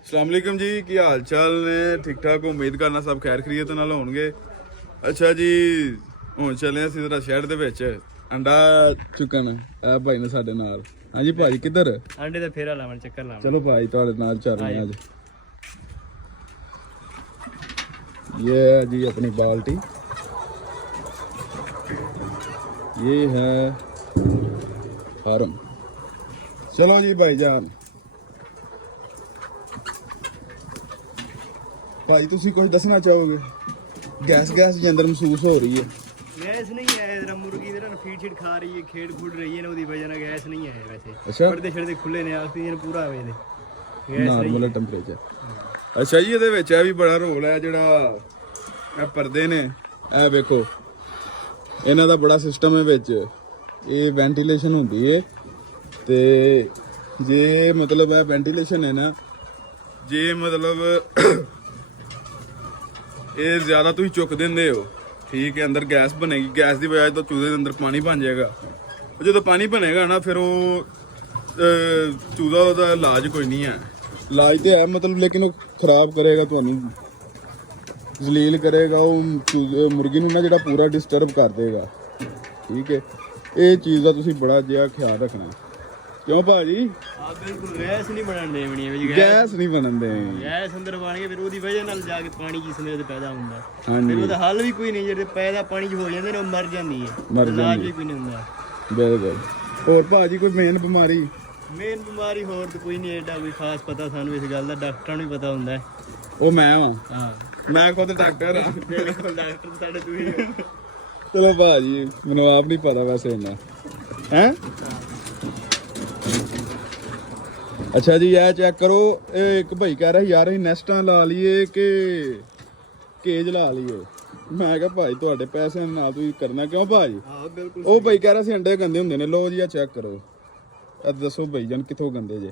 अस्सलामुअलैकुम जी की हाल चाल ने ठीक ठाक उम्मीद करना सब खैर खरीयत नाल होणगे। अच्छा जी ਹੁਣ ਚੱਲੇ ਅਸੀਂ ਜ਼ਰਾ ਸ਼ਹਿਰ ਦੇ ਵਿੱਚ ਅੰਡਾ ਚੁੱਕਣ ਆ ਭਾਈ ਨੇ ਸਾਡੇ ਨਾਲ। ਹਾਂਜੀ ਭਾਈ ਕਿੱਧਰ ਅੰਡੇ ਦਾ ਫੇਰਾ ਲਾਵਣ ਚੱਕਰ ਲਾਵਣ। ਚਲੋ ਭਾਈ ਤੁਹਾਡੇ ਨਾਲ ਚੱਲ ਰਹੇ हैं आज। ये है जी अपनी बाल्टी, ये है फार्म। चलो जी भाईजान। भाई तुसी कुछ दसना चाहोगे? गैस गैस जी अंदर महसूस हो रही है? गैस नहीं है जरा मुर्गी जरा फीड शीड खा रही है खेड़ खुड़ रही है ना ਉਹਦੀ ਵਜ੍ਹਾ ਨਾਲ ਗੈਸ ਨਹੀਂ ਹੈ ਵੈਸੇ। अच्छा ਪਰਦੇ ਛੜਦੇ ਖੁੱਲੇ ਨੇ ਆਕਸੀਜਨ ਪੂਰਾ ਆਵੇ ਨੇ ਗੈਸ ਨਾਰਮਲ ਟੈਂਪਰੇਚਰ। ਅੱਛਾ ਜੀ ਇਹਦੇ ਵਿੱਚ ਇਹ ਵੀ ਬੜਾ ਰੋਲ ਹੈ ਜਿਹੜਾ ਇਹ ਪਰਦੇ ਨੇ ਇਹ ਵੇਖੋ ਇਹਨਾਂ ਦਾ ਬੜਾ ਸਿਸਟਮ ਹੈ ਵਿੱਚ ਇਹ ਵੈਂਟੀਲੇਸ਼ਨ ਹੁੰਦੀ ਹੈ ਤੇ ਜੇ ਮਤਲਬ ਇਹ ਵੈਂਟੀਲੇਸ਼ਨ ਹੈ ਨਾ ਜੇ ਮਤਲਬ ਇਹ ਜ਼ਿਆਦਾ ਤੁਸੀਂ ਚੁੱਕ ਦਿੰਦੇ ਹੋ ਠੀਕ ਹੈ ਅੰਦਰ ਗੈਸ ਬਣੇਗੀ ਗੈਸ ਦੀ ਵਜ੍ਹਾ ਤੋਂ ਚੂਹੇ ਦੇ ਅੰਦਰ ਪਾਣੀ ਬਣ ਜਾਏਗਾ ਜਦੋਂ ਪਾਣੀ ਬਣੇਗਾ ਨਾ ਫਿਰ ਉਹ ਚੂਹਾ ਦਾ ਇਲਾਜ ਕੋਈ ਨਹੀਂ ਹੈ ਇਲਾਜ ਤੇ ਹੈ ਮਤਲਬ ਲੇਕਿਨ ਉਹ ਖਰਾਬ ਕਰੇਗਾ ਤੁਹਾਨੂੰ ਜ਼ਲੀਲ ਕਰੇਗਾ ਉਹ ਮੁਰਗੀ ਨੂੰ ਨਾ ਜਿਹੜਾ ਪੂਰਾ ਡਿਸਟਰਬ ਕਰ ਦੇਗਾ ਠੀਕ ਹੈ ਇਹ ਚੀਜ਼ ਦਾ ਤੁਸੀਂ ਬੜਾ ਜਿਹਾ ਖਿਆਲ ਰੱਖਣਾ ਕਿਉਂ ਭਾਜੀ ਆ ਬਿਲਕੁਲ ਗੈਸ ਨਹੀਂ ਬਣਨ ਦੇਣੀ ਹੈ ਗੈਸ ਨਹੀਂ ਬਣਨ ਦੇਣੀ ਗੈਸ ਅੰਦਰ ਬਣ ਕੇ ਫਿਰ ਉਹਦੀ ਵਜ੍ਹਾ ਨਾਲ ਜਾ ਕੇ ਪਾਣੀ ਜਿਸਮੇ ਤੇ ਪੈਦਾ ਹੁੰਦਾ ਹਾਂਜੀ ਫਿਰ ਉਹਦਾ ਹੱਲ ਵੀ ਕੋਈ ਨਹੀਂ ਜਿਹੜੇ ਪੈਦਾ ਪਾਣੀ 'ਚ ਹੋ ਜਾਂਦੇ ਨੇ ਉਹ ਮਰ ਜਾਂਦੀ ਹੈ ਮਰ ਇਲਾਜ ਜਾਂਦੀ ਵੀ ਕੋਈ ਨਹੀਂ ਹੁੰਦਾ ਬਿਲਕੁਲ ਹੋਰ ਭਾਜੀ ਕੋਈ ਮੇਨ ਬਿਮਾਰੀ ਮੇਨ ਬਿਮਾਰੀ ਹੋਰ ਤਾਂ ਕੋਈ ਨਹੀਂ ਐਡਾ ਕੋਈ ਖਾਸ ਪਤਾ ਸਾਨੂੰ ਇਸ ਗੱਲ ਦਾ ਡਾਕਟਰਾਂ ਨੂੰ ਵੀ ਪਤਾ ਹੁੰਦਾ ਹੈ ਉਹ ਮੈਂ ਹਾਂ ਹਾਂ ਮੈਂ ਖੁਦ ਡਾਕਟਰ ਹਾਂ ਬਿਲਕੁਲ ਡਾਕਟਰ ਸਾਡੇ ਤੁਸੀਂ ਚਲੋ ਭਾਜੀ ਮੈਨੂੰ ਆਪ ਨਹੀਂ ਪਤਾ ਵੈਸੇ ਇੰਨਾ ਹੈ ਅੱਛਾ ਜੀ ਇਹ ਚੈੱਕ ਕਰੋ ਇਹ ਇੱਕ ਭਾਈ ਕਹਿ ਰਿਹਾ ਯਾਰ ਅਸੀਂ ਨੈਸਟਾਂ ਲਾ ਲਈਏ ਕਿ ਕੇਜ ਲਾ ਲਈਏ ਮੈਂ ਕਿਹਾ ਭਾਈ ਤੁਹਾਡੇ ਪੈਸੇ ਨਾਲ ਤੁਸੀਂ ਕਰਨਾ ਕਿਉਂ ਭਾਜੀ ਹਾਂ ਬਿਲਕੁਲ ਉਹ ਭਾਈ ਕਹਿ ਰਿਹਾ ਸੀ ਅੰਡੇ ਗੰਦੇ ਹੁੰਦੇ ਨੇ ਲੋ ਜੀ ਆ ਚੈੱਕ ਕਰੋ ਇਹ ਦੱਸੋ ਭਾਈ ਜਾਨ ਕਿੱਥੋਂ ਗੰਦੇ ਜੇ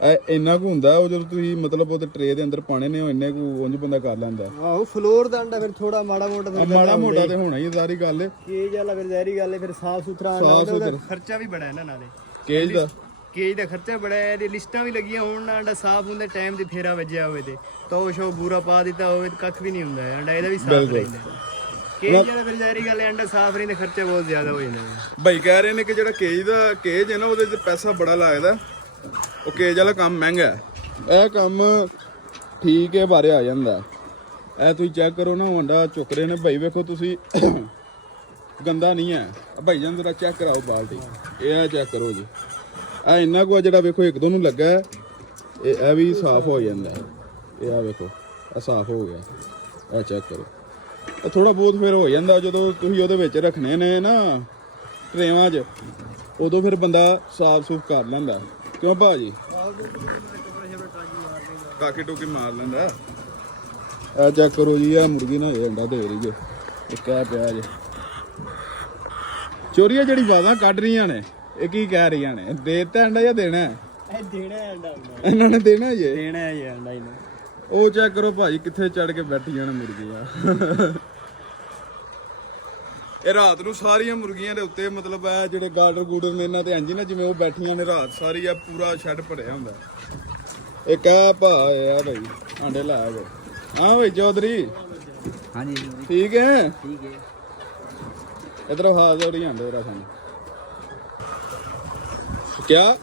ਇਹ ਇੰਨਾ ਕੁ ਹੁੰਦਾ ਉਹ ਜਦੋਂ ਤੁਸੀਂ ਮਤਲਬ ਉਹਦੇ ਟਰੇ ਦੇ ਅੰਦਰ ਪਾਣੇ ਨੇ ਉਹ ਇੰਨੇ ਕੁ ਉਂਝ ਬੰਦਾ ਕਰ ਲੈਂਦਾ ਆਹੋ ਫਲੋਰ ਦਾ ਅੰਡਾ ਫਿਰ ਥੋੜਾ ਮਾੜਾ ਮੋਟਾ ਮਾੜਾ ਮੋਟਾ ਤੇ ਹੋਣਾ ਹੀ ਸਾਰੀ ਗੱਲ ਕੇਜ ਵਾਲਾ ਫਿਰ ਜ਼ਹਿਰੀ ਗੱਲ ਹੈ ਫਿਰ ਸਾਫ ਸੁਥਰਾ ਆਂਡਾ ਉਹਦਾ ਖਰਚਾ ਵੀ ਬੜਾ ਹੈ ਨਾ ਨਾਲੇ ਕੇਜ ਦਾ ਕੇਜ ਦਾ ਖਰਚਾ ਬੜਾ ਹੈ ਇਹਦੀ ਲਿਸਟਾਂ ਵੀ ਲੱਗੀਆਂ ਹੋਣ ਨਾ ਅੰਡਾ ਸਾਫ ਹੁੰਦਾ ਟਾਈਮ ਤੇ ਫੇਰਾ ਵੱਜਿਆ ਹੋਵੇ ਤੇ ਤੋ ਸ਼ੋ ਬੂਰਾ ਪਾ ਦਿੱਤਾ ਹੋਵੇ ਕੱਖ ਵੀ ਨਹੀਂ ਹੁੰਦਾ ਅੰਡਾ ਇਹਦਾ ਵੀ ਸਾਫ ਰਹਿੰਦਾ ਕੇਜ ਵਾਲਾ ਫਿਰ ਜ਼ਹਿਰੀ ਗੱਲ ਹੈ ਅੰਡਾ ਸਾਫ ਰਹਿੰਦਾ ਖਰਚਾ ਬਹੁਤ ਜ਼ਿਆਦਾ ਹੋ ਜਾਂਦਾ ਭਾਈ ਕਹਿ ਰਹੇ ਨੇ ਕਿ ਜਿਹੜਾ ਕੇਜ ਹੈ ਨਾ ਉਹਦੇ ਤੇ ਪੈਸਾ ਬੜਾ ਲੱਗਦਾ ਉਹ ਕੇਜ ਵਾਲਾ ਕੰਮ ਮਹਿੰਗਾ ਹੈ ਇਹ ਕੰਮ ਠੀਕ ਹੈ ਬਾਰੇ ਆ ਜਾਂਦਾ ਇਹ ਤੁਸੀਂ ਚੈੱਕ ਕਰੋ ਨਾ ਅੰਡਾ ਚੁੱਕ ਰਹੇ ਨੇ ਭਾਈ ਵੇਖੋ ਤੁਸੀਂ ਗੰਦਾ ਨਹੀਂ ਹੈ ਭਾਈ ਜਾਨ ਜਰਾ ਚੈੱਕ ਕਰਾਓ ਬਾਲਟੀ ਇਹ ਚੈੱਕ ਕਰੋ ਜੀ ਇਹ ਇੰਨਾ ਕੁ ਜਿਹੜਾ ਵੇਖੋ ਇੱਕ ਦੋ ਨੂੰ ਲੱਗਾ ਇਹ ਵੀ ਸਾਫ਼ ਹੋ ਜਾਂਦਾ ਇਹ ਆ ਵੇਖੋ ਇਹ ਸਾਫ਼ ਹੋ ਗਿਆ ਇਹ ਚੈੱਕ ਕਰੋ ਇਹ ਥੋੜਾ ਬਹੁਤ ਫਿਰ ਹੋ ਜਾਂਦਾ ਜਦੋਂ ਤੁਸੀਂ ਉਹਦੇ ਵਿੱਚ ਰੱਖਣੇ ਨੇ ਨਾ ਟਰੇਵਾਂ 'ਚ ਉਦੋਂ ਫਿਰ ਬੰਦਾ ਸਾਫ਼ ਸੂਫ ਕਰ ਲੈਂਦਾ ਕਿਉਂ ਭਾਜੀ ਕਾਕੀ ਟੋਕੀ ਮਾਰ ਲੈਂਦਾ ਇਹ ਚੈੱਕ ਕਰੋ ਜੀ ਆ ਮੁਰਗੀ ਨਾ ਇਹ ਅੰਡਾ ਦੇ ਰਹੀ ਜੇ ਇਹ ਕਹਿ ਪਿਆ ਜੇ ਚੋਰੀਆਂ ਜਿਹੜੀ ਆਵਾਜ਼ਾਂ ਕੱਢ ਰਹੀਆਂ ਨੇ ਇਹ ਕੀ ਕਹਿ ਰਹੀਆਂ ਨੇ ਦੇਤਾ ਅੰਡਾ ਜਾਂ ਦੇਣਾ ਇਹ ਦੇਣਾ ਹੈ ਅੰਡਾ ਇਹਨਾਂ ਨੇ ਦੇਣਾ ਜੇ ਦੇਣਾ ਹੈ ਇਹ ਅੰਡਾ ਇਹਨੂੰ ਉਹ ਚੈੱਕ ਕਰੋ ਭਾਜੀ ਕਿੱਥੇ ਚੜ ਕੇ ਬੈਠੀਆਂ ਨੇ ਮੁਰਗੀਆਂ ਇਹ ਰਾਤ ਨੂੰ ਸਾਰੀਆਂ ਮੁਰਗੀਆਂ ਦੇ ਉੱਤੇ ਮਤਲਬ ਇਹ ਜਿਹੜੇ ਗਾਰਡਰ ਗੂਡਰ ਨੇ ਇਹਨਾਂ ਤੇ ਇੰਜ ਨਾ ਜਿਵੇਂ ਉਹ ਬੈਠੀਆਂ ਨੇ ਰਾਤ ਸਾਰੀ ਆ ਪੂਰਾ ਸ਼ੈੱਡ ਭਰਿਆ ਹੁੰਦਾ ਇੱਕ ਆ ਭਾ ਆ ਭਾਈ ਆਂਡੇ ਲਾਇਆ ਵੇ ਹਾਂ ਭਾਈ ਚੌਧਰੀ ਹਾਂਜੀ ਠੀਕ ਹੈ ਠੀਕ ਹੈ ਇਧਰੋਂ ਹਾਜ਼ਰ ਹੀ ਆਂਡੇ ਰਸਨ ਕਿਆ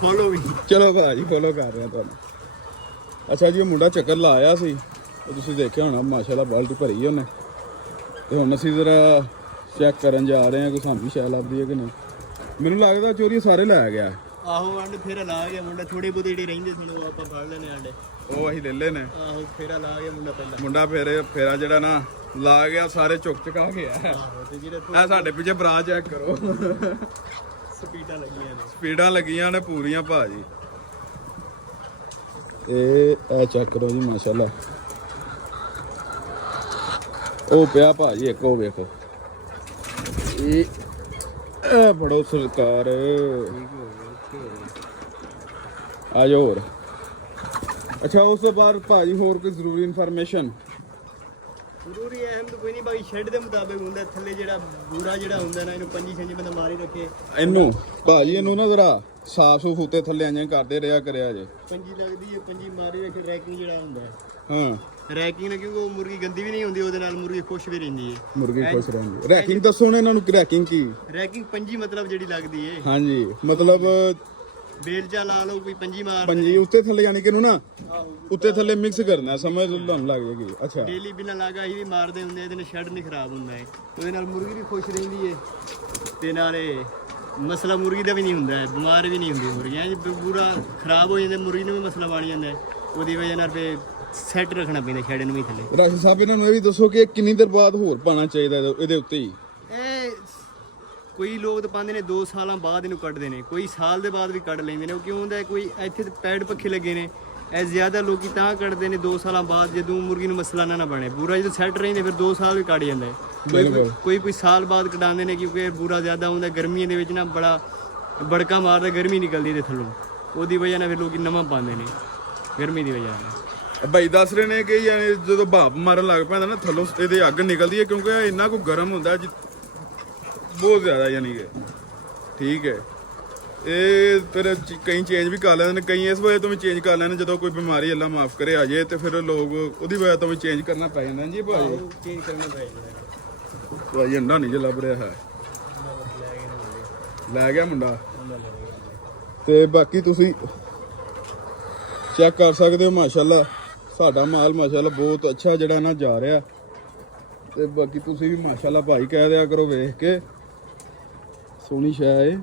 ਫੋਲੋ ਵੀ ਚਲੋ ਭਾਜੀ ਫੋਲੋ ਕਰ ਰਿਹਾ ਤੁਹਾਨੂੰ ਅੱਛਾ ਜੀ ਉਹ ਮੁੰਡਾ ਚੱਕਰ ਲਾਇਆ ਸੀ ਉਹ ਤੁਸੀਂ ਦੇਖਿਆ ਹੋਣਾ ਮਾਸ਼ਾਅੱਲਾ ਬਾਲਟੀ ਭਰੀ ਉਹਨੇ ਤੇ ਹੁਣ ਅਸੀਂ ਜ਼ਰਾ ਚੈੱਕ ਕਰਨ ਜਾ ਰਹੇ ਹਾਂ ਕਿ ਸਾਨੂੰ ਵੀ ਸ਼ਾਇਦ ਲੱਭਦੀ ਹੈ ਕਿ ਨਹੀਂ ਮੈਨੂੰ ਲੱਗਦਾ ਚੋਰੀ ਸਾਰੇ ਲੈ ਗਿਆ ਆਹੋ ਅੰਡੇ ਫੇਰਾ ਲਾ ਗਿਆ ਮੁੰਡਾ ਥੋੜੇ ਬਹੁਤੇ ਜਿਹੜੇ ਰਹਿੰਦੇ ਸੀ ਉਹ ਆਪਾਂ ਫੜ ਲੈਣੇ ਅੰਡੇ ਉਹ ਅਸੀਂ ਲੈ ਲਏ ਨੇ ਆਹੋ ਫੇਰਾ ਲਾ ਗਿਆ ਮੁੰਡਾ ਪਹਿਲਾਂ ਮੁੰਡਾ ਫੇਰਾ ਜਿਹੜਾ ਨਾ ਲਾ ਗਿਆ ਸਾਰੇ ਚੁੱਕ ਚੁਕਾ ਗਿਆ ਆਹੋ ਤੇ ਜਿਹੜੇ ਇਹ ਸਾਡੇ ਪਿੱਛੇ ਬਰਾ ਚੈੱਕ ਕਰੋ ਸਪੀਡਾਂ ਲੱਗੀਆਂ ਨੇ ਪੂਰੀਆਂ ਭਾਜੀ ਇਹ ਚੈੱਕ ਕਰੋ ਜੀ ਮਾਸ਼ਾਅੱਲਾ ਉਹ ਪਿਆ ਭਾਜੀ ਇੱਕ ਉਹ ਵੇਖੋ ਇਹ ਬੜੋ ਸਰਕਾਰ ਆ ਜਾਓ ਹੋਰ ਅੱਛਾ ਉਸ ਤੋਂ ਬਾਅਦ ਭਾਜੀ ਹੋਰ ਕੋਈ ਜ਼ਰੂਰੀ ਇਨਫੋਰਮੇਸ਼ਨ ਜ਼ਰੂਰੀ ਅਹਿਮ ਤਾਂ ਕੋਈ ਨਹੀਂ ਬਾਕੀ ਸ਼ੈੱਡ ਦੇ ਮੁਤਾਬਿਕ ਹੁੰਦਾ ਥੱਲੇ ਜਿਹੜਾ ਬੂਰਾ ਜਿਹੜਾ ਹੁੰਦਾ ਨਾ ਇਹਨੂੰ 5-6 ਬੰਦਾ ਮਾਰੀ ਰੱਖੇ ਇਹਨੂੰ ਭਾਜੀ ਇਹਨੂੰ ਨਾ ਜ਼ਰਾ ਸਾਫ ਸੂਫ ਉੱਤੇ ਥੱਲੇ ਐਂ ਕਰਦੇ ਰਿਹਾ ਕਰਿਆ ਜੇ। ਪੰਜੀ ਲੱਗਦੀ ਹੈ, ਪੰਜੀ ਮਾਰੀ ਰੱਖੇ ਰੈਕਿੰਗ ਜਿਹੜਾ ਹੁੰਦਾ ਹੈ। ਹਾਂ ਰੈਕਿੰਗ ਨਾਲ, ਕਿਉਂਕਿ ਉਹ ਮੁਰਗੀ ਗੰਦੀ ਵੀ ਨਹੀਂ ਹੁੰਦੀ, ਉਹਦੇ ਨਾਲ ਮੁਰਗੀ ਖੁਸ਼ ਵੀ ਰਹਿੰਦੀ ਹੈ। ਮੁਰਗੀ ਖੁਸ਼ ਰਹਿੰਦੀ। ਰੈਕਿੰਗ ਦੱਸੋ ਨਾ ਇਹਨਾਂ ਨੂੰ, ਰੈਕਿੰਗ ਕੀ? ਰੈਕਿੰਗ ਪੰਜੀ ਮਤਲਬ ਜਿਹੜੀ ਲੱਗਦੀ ਹੈ। ਹਾਂਜੀ ਮਤਲਬ ਬੇਲਚਾ ਲਾ ਲਓ, ਕੋਈ ਪੰਜੀ ਮਾਰ ਪੰਜੀ ਉੱਤੇ ਥੱਲੇ ਯਾਨੀ ਕਿ ਨੂੰ ਨਾ ਉੱਤੇ ਥੱਲੇ ਮਿਕਸ ਕਰਨਾ, ਸਮਝ ਤੁਹਾਨੂੰ ਲੱਗ ਜਾਏਗੀ। ਅੱਛਾ ਡੇਲੀ ਬਿਨਾਂ ਲਾਗਾ ਹੀ ਵੀ ਮਾਰਦੇ ਹੁੰਦੇ, ਇਹਦੇ ਨਾਲ ਸ਼ੈੱਡ ਨਹੀਂ ਖਰਾਬ ਹੁੰਦਾ ਹੈ, ਉਹਦੇ ਨਾਲ ਮੁਰਗੀ ਵੀ ਖੁਸ਼ ਰਹਿੰਦੀ ਹੈ ਤੇ ਨਾਲੇ ਮਸਲਾ ਮੁਰਗੀ ਦਾ ਵੀ ਨਹੀਂ ਹੁੰਦਾ ਹੈ, ਬਿਮਾਰ ਵੀ ਨਹੀਂ ਹੁੰਦੀ ਮੁਰਗੀਆਂ। ਜੇ ਪੂਰਾ ਖਰਾਬ ਹੋ ਜਾਂਦਾ ਮੁਰਗੀ ਨੂੰ ਵੀ ਮਸਲਾ ਬਣ ਜਾਂਦਾ ਹੈ, ਉਹਦੀ ਵਜ੍ਹਾ ਨਾਲ ਫੇ ਸੈੱਟ ਰੱਖਣਾ ਪੈਂਦਾ ਸ਼ੈੱਡ ਨੂੰ ਵੀ ਥੱਲੇ। ਰਾਸ਼ਦ ਸਾਹਿਬ ਇਹਨਾਂ ਨੂੰ ਇਹ ਵੀ ਦੱਸੋ ਕਿ ਕਿੰਨੀ ਦੇਰ ਬਾਅਦ ਹੋਰ ਪਾਣਾ ਚਾਹੀਦਾ ਇਹਦੇ ਉੱਤੇ ਹੀ? ਇਹ ਕੋਈ ਲੋਕ ਤਾਂ ਪਾਉਂਦੇ ਨੇ 2 ਸਾਲਾਂ ਬਾਅਦ ਇਹਨੂੰ ਕੱਢਦੇ ਨੇ, ਕੋਈ ਸਾਲ ਦੇ ਬਾਅਦ ਵੀ ਕੱਢ ਲੈਂਦੇ ਨੇ। ਉਹ ਕਿਉਂ ਹੁੰਦਾ, ਕੋਈ ਇੱਥੇ ਤੇ ਪੈਡ ਪੱਖੇ ਲੱਗੇ ਨੇ, ਇਹ ਜ਼ਿਆਦਾ ਲੋਕੀ ਤਾਂ ਕੱਢਦੇ ਨੇ 2 ਸਾਲਾਂ ਬਾਅਦ, ਜਦੋਂ ਮੁਰਗੀ ਨੂੰ ਮਸਲਾ ਨਾ ਬਣੇ। ਬੂਰਾ ਜਦੋਂ ਸੈੱਟ ਰਹਿੰਦੇ ਫਿਰ 2 ਸਾਲ ਵੀ ਕੱਢ ਜਾਂਦਾ ਹੈ। ਕੋਈ ਸਾਲ ਬਾਅਦ ਕਢਾਉਂਦੇ ਨੇ, ਕਿਉਂਕਿ ਬੂਰਾ ਜ਼ਿਆਦਾ ਹੁੰਦਾ ਗਰਮੀਆਂ ਦੇ ਵਿੱਚ ਨਾ, ਬੜਾ ਬੜਕਾ ਮਾਰਦਾ, ਗਰਮੀ ਨਿਕਲਦੀ ਇਹਦੇ ਥੱਲੋਂ, ਉਹਦੀ ਵਜ੍ਹਾ ਨਾਲ ਫਿਰ ਲੋਕੀ ਨਵਾਂ ਪਾਉਂਦੇ ਨੇ ਗਰਮੀ ਦੀ ਵਜ੍ਹਾ ਨਾਲ। ਭਾਈ ਦੱਸ ਰਹੇ ਨੇ ਕਿ ਯਾਨੀ ਜਦੋਂ ਭਾਪ ਮਾਰਨ ਲੱਗ ਪੈਂਦਾ ਨਾ ਥੱਲੋਂ ਇਹਦੇ ਅੱਗ ਨਿਕਲਦੀ ਹੈ, ਕਿਉਂਕਿ ਇਹ ਇੰਨਾ ਕੁ ਗਰਮ ਹੁੰਦਾ ਬਹੁਤ ਜ਼ਿਆਦਾ, ਯਾਨੀ ਕਿ ਠੀਕ ਹੈ। ਇਹ ਫਿਰ ਕਈ ਚੇਂਜ ਵੀ ਕਰ ਲੈਂਦੇ ਨੇ, ਕਈ ਇਸ ਵਜ੍ਹਾ ਤੋਂ ਵੀ ਚੇਂਜ ਕਰ ਲੈਂਦੇ ਜਦੋਂ ਕੋਈ ਬਿਮਾਰੀ ਅੱਲਾ ਮਾਫ ਕਰੇ ਆ ਜਾਏ, ਤੇ ਫਿਰ ਲੋਕ ਉਹਦੀ ਵਜ੍ਹਾ ਤੋਂ ਵੀ ਚੇਂਜ ਕਰਨਾ ਪੈ ਜਾਂਦਾ ਜੀ। ਭਾਈ ਚੇਂਜ ਕਰਨਾ ਪੈ ਜਾਂਦਾ ਭਾਈ ਅੰਡਾ ਨਹੀਂ ਜੇ ਲੱਭ ਰਿਹਾ ਹੈ, ਲੈ ਗਿਆ ਮੁੰਡਾ। ਤੇ ਬਾਕੀ ਤੁਸੀਂ ਚੈੱਕ ਕਰ ਸਕਦੇ ਹੋ, ਮਾਸ਼ਾਅੱਲਾ ਸਾਡਾ ਮਾਲ ਮਾਸ਼ਾਅੱਲਾ ਬਹੁਤ ਅੱਛਾ ਜਿਹੜਾ ਨਾ ਜਾ ਰਿਹਾ। ਤੇ ਬਾਕੀ ਤੁਸੀਂ ਵੀ ਮਾਸ਼ਾਅੱਲਾ ਭਾਈ ਕਹਿ ਦਿਆ ਕਰੋ, ਵੇਖ ਕੇ ਸੋਹਣੀ ਸ਼ੈ ਹੈ।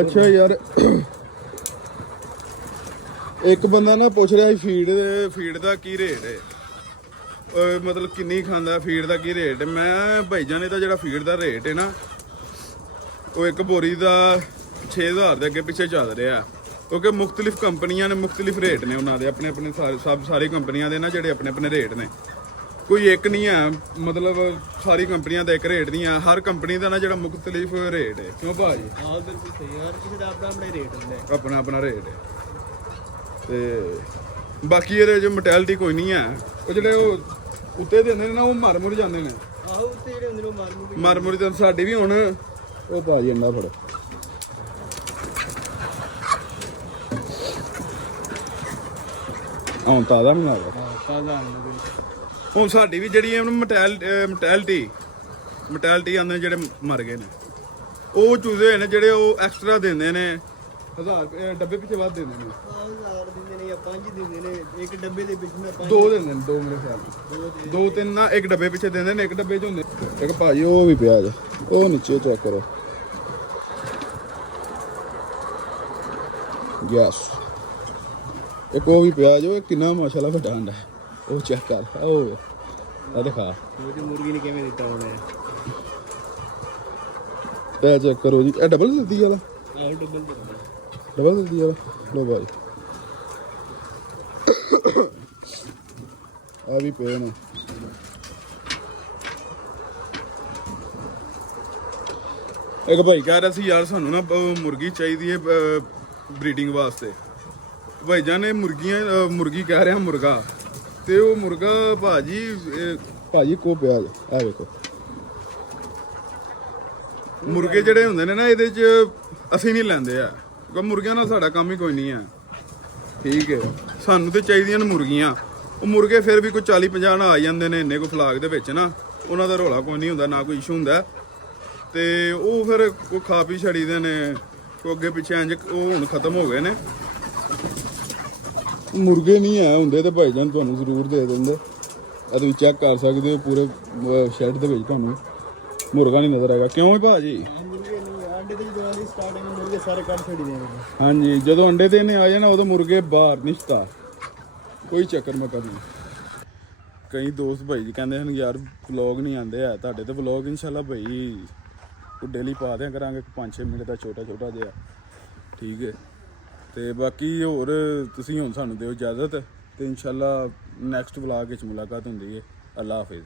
ਅੱਛਾ ਯਾਰ, ਇੱਕ ਬੰਦਾ ਨਾ ਪੁੱਛ ਰਿਹਾ ਸੀ ਫੀਡ ਦਾ ਕੀ ਰੇਟ ਹੈ, ਮਤਲਬ ਕਿੰਨੀ ਖਾਂਦਾ ਫੀਡ ਦਾ ਕੀ ਰੇਟ ਹੈ। ਮੈਂ ਭਾਈਜਾਨ ਨੇ ਤਾਂ ਜਿਹੜਾ ਫੀਡ ਦਾ ਰੇਟ ਹੈ ਨਾ, ਉਹ ਇੱਕ ਬੋਰੀ ਦਾ 6000 ਦੇ ਅੱਗੇ ਪਿੱਛੇ ਚੱਲ ਰਿਹਾ, ਕਿਉਂਕਿ ਮੁਖਤਲਿਫ ਕੰਪਨੀਆਂ ਨੇ, ਮੁਖਤਲਿਫ ਰੇਟ ਨੇ ਉਹਨਾਂ ਦੇ, ਆਪਣੇ ਆਪਣੇ ਸਾਰੀ ਕੰਪਨੀਆਂ ਦੇ ਨਾ ਜਿਹੜੇ ਆਪਣੇ ਆਪਣੇ ਰੇਟ ਨੇ, ਕੋਈ ਇੱਕ ਨਹੀਂ ਹੈ। ਮਤਲਬ ਸਾਰੀ ਕੰਪਨੀਆਂ ਦਾ ਇੱਕ ਰੇਟ ਨਹੀਂ ਹੈ, ਹਰ ਕੰਪਨੀ ਦਾ ਨਾ ਜਿਹੜਾ ਮੁਖਤਲਿਫ ਰੇਟ ਹੈ। ਕਿਉਂ ਭਾਜੀ? ਹਾਂ ਬਿਲਕੁਲ ਸਹੀ, ਹਰ ਕਿਸੇ ਦਾ ਆਪਣਾ ਆਪਣਾ ਰੇਟ ਹੁੰਦਾ ਹੈ, ਆਪਣਾ ਆਪਣਾ ਰੇਟ ਹੈ। ਤੇ ਬਾਕੀ ਇਹਦੇ ਜੋ ਮੋਰਟੈਲਿਟੀ ਕੋਈ ਨਹੀਂ ਹੈ, ਉਹ ਜਿਹੜੇ ਉਹ ਉੱਤੇ ਦਿੰਦੇ ਨੇ ਨਾ, ਉਹ ਮਰ ਮੁਰ ਜਾਂਦੇ ਨੇ। ਆਹੋ ਉੱਤੇ ਜਿਹੜੇ ਹੁੰਦੇ ਨੇ ਉਹ ਮਰ ਮੁਰ ਜਾਂਦੇ। ਸਾਡੀ ਵੀ ਹੁਣ ਉਹ ਭਾਜੀ ਅੰਡਾ ਫੜੋ, ਹੁਣ ਤਾਜ਼ਾ ਨਹੀਂ ਲੱਗਦਾ। ਤਾਜ਼ਾ ਹੁਣ ਸਾਡੀ ਵੀ ਜਿਹੜੀ ਹੈ ਮੋਰਟੈਲਿਟੀ ਆਉਂਦੇ ਜਿਹੜੇ ਮਰ ਗਏ ਨੇ, ਉਹ ਚੂਜ਼ੇ ਹੋਏ ਨੇ ਜਿਹੜੇ ਉਹ ਐਕਸਟਰਾ ਦਿੰਦੇ ਨੇ, 1000 ਡੱਬੇ ਪਿੱਛੇ ਵੱਧ ਦਿੰਦੇ ਨੇ। 1000 ਦਿੰਦੇ ਨੇ ਜਾਂ 5 ਦਿੰਦੇ ਨੇ, ਇੱਕ ਡੱਬੇ ਦੇ ਵਿੱਚ ਮੈਂ 2 ਦਿੰਦੇ ਨੇ, 2 ਮੇਰੇ ਖਿਆਲ ਨਾਲ 2-3 ਨਾ, ਇੱਕ ਡੱਬੇ ਪਿੱਛੇ ਦਿੰਦੇ ਨੇ, ਇੱਕ ਡੱਬੇ 'ਚ ਹੁੰਦੇ। ਇੱਕ ਭਾਜੀ ਉਹ ਵੀ ਪਿਆ ਜੇ, ਉਹ ਨੀਚੇ ਚੈੱਕ ਕਰੋ। ਯਸ, ਇੱਕ ਉਹ ਵੀ ਪਿਆ ਜੋ, ਕਿੰਨਾ ਮਾਸ਼ਾਅੱਲਾ ਵੱਡਾ ਅੰਡਾ ਹੈ, ਉਹ ਚੈੱਕ ਕਰ। ਉਹ ਆ ਦਿਖਾ, ਉਹਦੀ ਮੁਰਗੀ ਨੇ ਕਿਵੇਂ ਦਿੱਤਾ ਹੋਣਾ ਹੈ। ਇਹ ਚੈੱਕ ਕਰੋ ਜੀ, ਇਹ ਡਬਲ ਦਿੱਤੀ ਵਾਲਾ, ਆਹ ਡਬਲ ਦਿੱਤਾ, ਡਬਲ ਦਿੱਤੀ ਵਾਲਾ। ਲੋ ਭਾਈ ਆ ਵੀ ਪਏ ਨੇ। ਇੱਕ ਭਾਈ ਕਹਿ ਰਿਹਾ ਸੀ ਯਾਰ ਸਾਨੂੰ ਨਾ ਮੁਰਗੀ ਚਾਹੀਦੀ ਹੈ ਬਰੀਡਿੰਗ ਵਾਸਤੇ। ਭਾਈਜਾਨ ਨੇ ਮੁਰਗੀ ਕਹਿ ਰਿਹਾ ਮੁਰਗਾ, ਤੇ ਉਹ ਮੁਰਗਾ ਭਾਜੀ ਕੋ ਪਿਆ ਆ ਵੇਖੋ। ਮੁਰਗੇ ਜਿਹੜੇ ਹੁੰਦੇ ਨੇ ਨਾ, ਇਹਦੇ 'ਚ ਅਸੀਂ ਨਹੀਂ ਲੈਂਦੇ ਆ, ਕਿਉਂਕਿ ਮੁਰਗਿਆਂ ਨਾਲ ਸਾਡਾ ਕੰਮ ਹੀ ਕੋਈ ਨਹੀਂ ਹੈ, ਠੀਕ ਹੈ। ਸਾਨੂੰ ਤੇ ਚਾਹੀਦੀਆਂ ਨੇ ਮੁਰਗੀਆਂ। ਉਹ ਮੁਰਗੇ ਫਿਰ ਵੀ ਕੋਈ 40-50 ਨਾਲ ਆ ਜਾਂਦੇ ਨੇ, ਇੰਨੇ ਕੋ ਫਲਾਕ ਦੇ ਵਿੱਚ ਨਾ, ਉਹਨਾਂ ਦਾ ਰੌਲਾ ਕੋਈ ਨਹੀਂ ਹੁੰਦਾ, ਨਾ ਕੋਈ ਇਸ਼ੂ ਹੁੰਦਾ। ਤੇ ਉਹ ਫਿਰ ਕੋਈ ਖਾ ਪੀ ਛੜੀਦੇ ਨੇ, ਕੋਈ ਅੱਗੇ ਪਿੱਛੇ ਇੰਜ, ਉਹ ਹੁਣ ਖਤਮ ਹੋ ਗਏ ਨੇ। ਮੁਰਗੇ ਨਹੀਂ ਆ ਹੁੰਦੇ ਤੇ ਭਾਈਜਾਨ ਤੁਹਾਨੂੰ ਜ਼ਰੂਰ ਦੇ ਦਿੰਦੇ। ਆ ਤੁਸੀਂ ਚੈੱਕ ਕਰ ਸਕਦੇ ਹੋ, ਪੂਰੇ ਸ਼ੈੱਡ ਦੇ ਵਿੱਚ ਤੁਹਾਨੂੰ ਮੁਰਗਾ ਨਹੀਂ ਨਜ਼ਰ ਆਏਗਾ। ਕਿਉਂ ਭਾਜੀ? ਅੰਡੇ ਤੇ ਜਦੋਂ ਦੀ ਸਟਾਰਟਿੰਗ ਮੁਰਗੇ ਸਾਰੇ ਕੱਢ ਛੱਡੀ ਦੇ ਨੇ। ਹਾਂਜੀ, ਜਦੋਂ ਅੰਡੇ ਤੇ ਨੇ ਆ ਜਾਣਾ ਉਦੋਂ ਮੁਰਗੇ ਬਾਹਰ ਨਿਸ਼ਤਾ, ਕੋਈ ਚੱਕਰ ਮਕਰ ਨਹੀਂ। ਕਈ ਦੋਸਤ ਭਾਈ ਜੀ ਕਹਿੰਦੇ ਹਨ ਯਾਰ ਵਲੌਗ ਨਹੀਂ ਆਉਂਦੇ ਆ ਤੁਹਾਡੇ, ਤੇ ਵਲੌਗ ਇਨਸ਼ਾਅੱਲਾ ਭਾਈ ਡੇਲੀ ਪਾ ਦਿਆਂ ਕਰਾਂਗੇ, 5-6 ਮਿੰਟ ਦਾ ਛੋਟਾ ਜਿਹਾ, ਠੀਕ ਹੈ। ਤੇ ਬਾਕੀ ਹੋਰ ਤੁਸੀਂ ਹੁਣ ਸਾਨੂੰ ਦਿਓ ਇਜਾਜ਼ਤ, ਤੇ ਇਨਸ਼ਾਅੱਲਾ ਨੈਕਸਟ ਵਲੌਗ ਵਿੱਚ ਮੁਲਾਕਾਤ ਹੁੰਦੀ ਹੈ। ਅੱਲਾ ਹਾਫਿਜ਼।